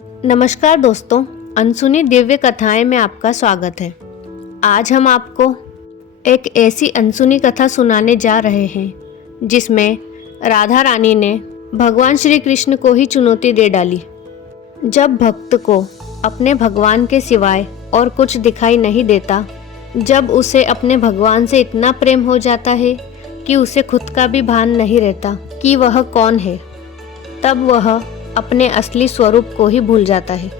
नमस्कार दोस्तों, अनसुनी दिव्य कथाएं में आपका स्वागत है। आज हम आपको एक ऐसी अनसुनी कथा सुनाने जा रहे हैं जिसमें राधा रानी ने भगवान श्री कृष्ण को ही चुनौती दे डाली। जब भक्त को अपने भगवान के सिवाय और कुछ दिखाई नहीं देता, जब उसे अपने भगवान से इतना प्रेम हो जाता है कि उसे खुद का भी भान नहीं रहता कि वह कौन है, तब वह अपने असली स्वरूप को ही भूल जाता है।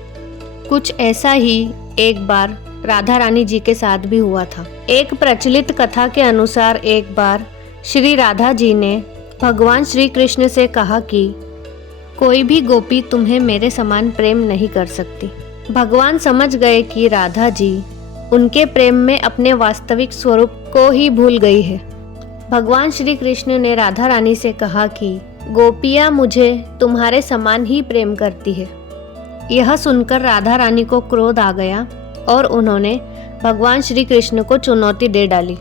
कुछ ऐसा ही एक बार राधा रानी जी के साथ भी हुआ था। एक प्रचलित कथा के अनुसार एक बार श्री राधा जी ने भगवान श्री कृष्ण से कहा कि कोई भी गोपी तुम्हें मेरे समान प्रेम नहीं कर सकती। भगवान समझ गए कि राधा जी उनके प्रेम में अपने वास्तविक स्वरूप को ही भूल गई है। भगवान श्री कृष्ण ने राधा रानी से कहा कि गोपियाँ मुझे तुम्हारे समान ही प्रेम करती है। यह सुनकर राधा रानी को क्रोध आ गया और उन्होंने भगवान श्री कृष्ण को चुनौती दे डाली।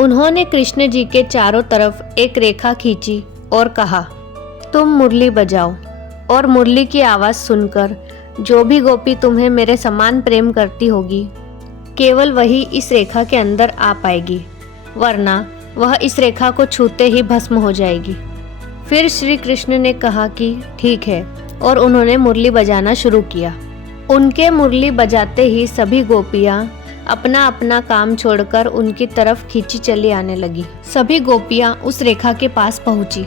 उन्होंने कृष्ण जी के चारों तरफ एक रेखा खींची और कहा, तुम मुरली बजाओ, और मुरली की आवाज़ सुनकर जो भी गोपी तुम्हें मेरे समान प्रेम करती होगी, केवल वही इस रेखा के अंदर आ पाएगी, वरना वह इस रेखा को छूते ही भस्म हो जाएगी। फिर श्री कृष्ण ने कहा कि ठीक है, और उन्होंने मुरली बजाना शुरू किया। उनके मुरली बजाते ही सभी गोपियाँ अपना अपना काम छोड़कर उनकी तरफ खींची चली आने लगी। सभी गोपियाँ उस रेखा के पास पहुँची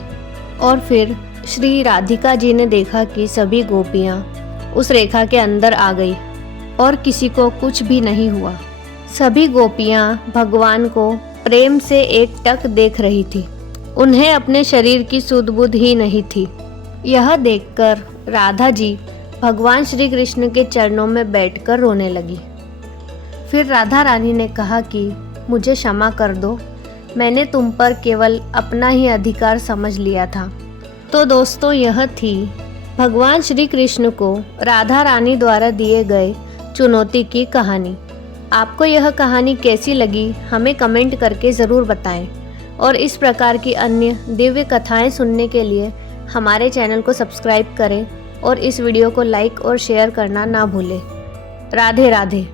और फिर श्री राधिका जी ने देखा कि सभी गोपियाँ उस रेखा के अंदर आ गई और किसी को कुछ भी नहीं हुआ। सभी गोपियाँ भगवान को प्रेम से एकटक देख रही थी। उन्हें अपने शरीर की सुध बुध ही नहीं थी। यह देखकर राधा जी भगवान श्री कृष्ण के चरणों में बैठकर रोने लगी। फिर राधा रानी ने कहा कि मुझे क्षमा कर दो, मैंने तुम पर केवल अपना ही अधिकार समझ लिया था। तो दोस्तों, यह थी भगवान श्री कृष्ण को राधा रानी द्वारा दिए गए चुनौती की कहानी। आपको यह कहानी कैसी लगी हमें कमेंट करके ज़रूर बताएं, और इस प्रकार की अन्य दिव्य कथाएं सुनने के लिए हमारे चैनल को सब्सक्राइब करें और इस वीडियो को लाइक और शेयर करना ना भूलें। राधे राधे।